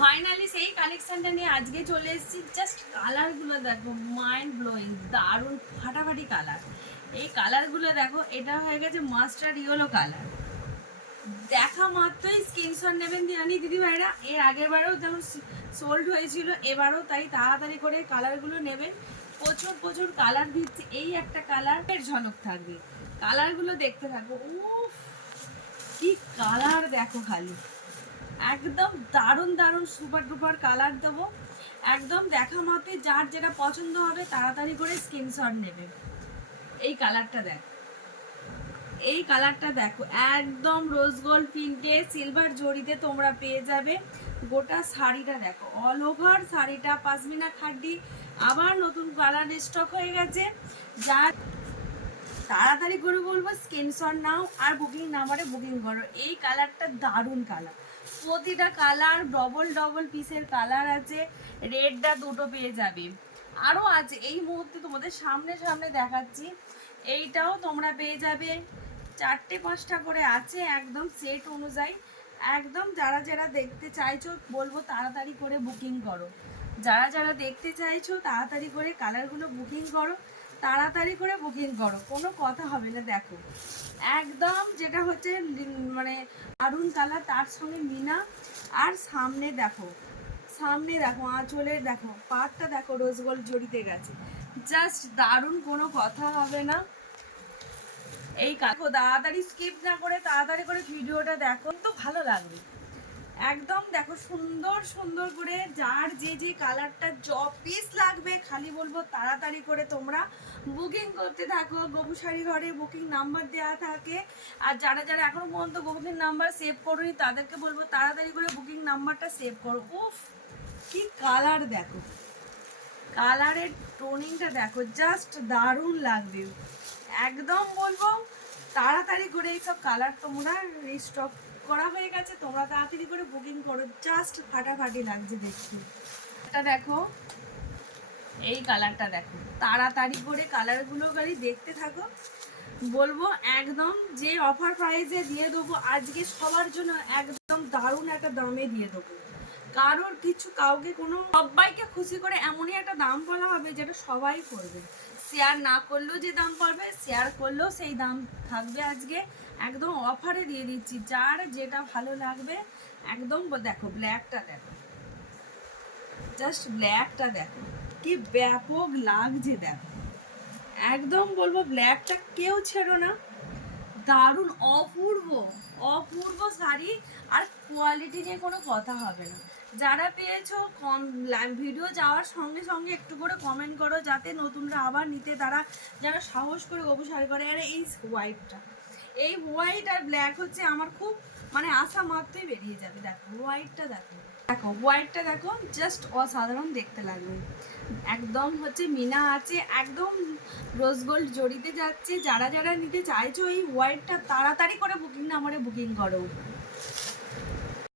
Finally সেই কালেকশনটা নিয়ে আজকে চলে এসেছি। জাস্ট কালারগুলো দেখো, মাইন্ড ব্লোয়িং, দারুণ ফাটাফাটি কালার। এই কালারগুলো দেখো, এটা হয়ে গেছে মাস্টার্ড ইয়েলো কালার। দেখা মাত্রই স্ক্রিনশট নেবেন দিয়ানি দিদি ভাইরা। এর আগের বারেও যেমন সোল্ড হয়েছিল, এবারও তাই তাড়াতাড়ি করে কালারগুলো নেবেন। প্রচুর প্রচুর কালার দিচ্ছি। এই একটা কালারের ঝলক থাকবে, কালারগুলো দেখতে থাকবো। উফ, কি কালার দেখো খালি, একদম দারুণ দারুণ সুপার ডুপার কালার দেবো। একদম দেখা মাত্রই যার যেটা পছন্দ হবে তাড়াতাড়ি করে স্ক্রিনশট নেবে। এই কালারটা দেখ, এই কালারটা দেখো, একদম রোজ গোল্ড প্রিন্টে সিলভার জড়িতে তোমরা পেয়ে যাবে। গোটা শাড়িটা দেখো, অল ওভার শাড়িটা পাশমিনা খাড্ডি। আবার নতুন কালার স্টক হয়ে গেছে। যার তাড়াতাড়ি করে বলবো স্ক্রিনশট নাও আর বুকিং নাম্বারে বুকিং করো। এই কালারটা দারুণ কালার, প্রতিটা কালার ডবল ডবল পিসের কালার আছে। রেডটা দুটো পেয়ে যাবে, আরও আছে এই মুহূর্তে তোমাদের সামনে সামনে দেখাচ্ছি। এইটাও তোমরা পেয়ে যাবে, 4-5টা করে আছে একদম সেট অনুযায়ী। একদম যারা যারা দেখতে চাইছো বলবো তাড়াতাড়ি করে বুকিং করো। যারা যারা দেখতে চাইছো তাড়াতাড়ি করে কালারগুলো বুকিং করো, তাড়াতাড়ি করে বুকিং করো, কোনো কথা হবে না। দেখো একদম যেটা হচ্ছে মানে দারুণ কালার, তার সঙ্গে মিনা। আর সামনে দেখো, সামনে দেখো আঁচলের দেখো পাটটা দেখো, রোজ গোল্ড জড়িতে গেছে। জাস্ট দারুণ, কোনো কথা হবে না। এই দেখো, তাড়াতাড়ি স্কিপ না করে তাড়াতাড়ি করে ভিডিওটা দেখো, তো ভালো লাগবে। একদম দেখো সুন্দর সুন্দর করে, যার যে যে কালারটা পিস লাগবে খালি বলবো তাড়াতাড়ি করে তোমরা বুকিং করতে থাকো। গবু শাড়ি ঘরে বুকিং নাম্বার দেওয়া থাকে। আর যারা যারা এখনো পর্যন্ত বুকিং নাম্বার সেভ করোনি তাদেরকে বলবো তাড়াতাড়ি করে বুকিং নাম্বারটা সেভ করো। উফ, কি কালার দেখো, কালারের টোনিংটা দেখো, জাস্ট দারুণ লাগবে। একদম বলবো তাড়াতাড়ি করে এইসব কালার তোমরা রিস্টক করা হয়ে গেছে, তোমরা তাড়াতাড়ি করে বুকিং করো। জাস্ট ফাটাফাটি লাগছে দেখতে। এটা দেখো, এই কালারটা দেখো, তাড়াতাড়ি করে কালারগুলো গাড়ি দেখতে থাকো। বলবো একদম যে অফার প্রাইসে দিয়ে দেবো আজকে সবার জন্য, একদম দারুণ একটা দামে দিয়ে দেবো। কারোর কিছু কাউকে কোনো, সবাইকে খুশি করে এমনই একটা দাম বলা হবে যেটা সবাই করবে। শেয়ার না করলেও যে দাম পাবে, শেয়ার করলেও সেই দাম থাকবে। আজকে একদম অফারে দিয়ে দিচ্ছি, যার যেটা ভালো লাগবে। একদম দেখো ব্ল্যাকটা দেখো, জাস্ট ব্ল্যাকটা দেখো কি ব্যাপক লাগছে। দেখো একদম বলবো ব্ল্যাকটা কেউ ছেড়ো না, দারুণ অপূর্ব অপূর্ব শাড়ি। আর কোয়ালিটি নিয়ে কোনো কথা হবে না। যারা পেয়েছো ভিডিও যাওয়ার সঙ্গে সঙ্গে একটু করে কমেন্ট করো, যাতে নতুনরা আবার নিতে তারা যেন সাহস করে গবু শাড়ি করে। আর এই হোয়াইটটা, এই হোয়াইট আর ব্ল্যাক হচ্ছে আমার খুব মানে আশা মাত্রই বেরিয়ে যাবে। দেখো হোয়াইটটা দেখো, দেখো হোয়াইটটা দেখো, জাস্ট অসাধারণ দেখতে লাগবে। একদম হচ্ছে মিনা আছে, একদম রোজ গোল্ড জড়িতে যাচ্ছে। যারা যারা নিতে চাইছো এই হোয়াইটটা তাড়াতাড়ি করে বুকিং নাম্বারে বুকিং করো।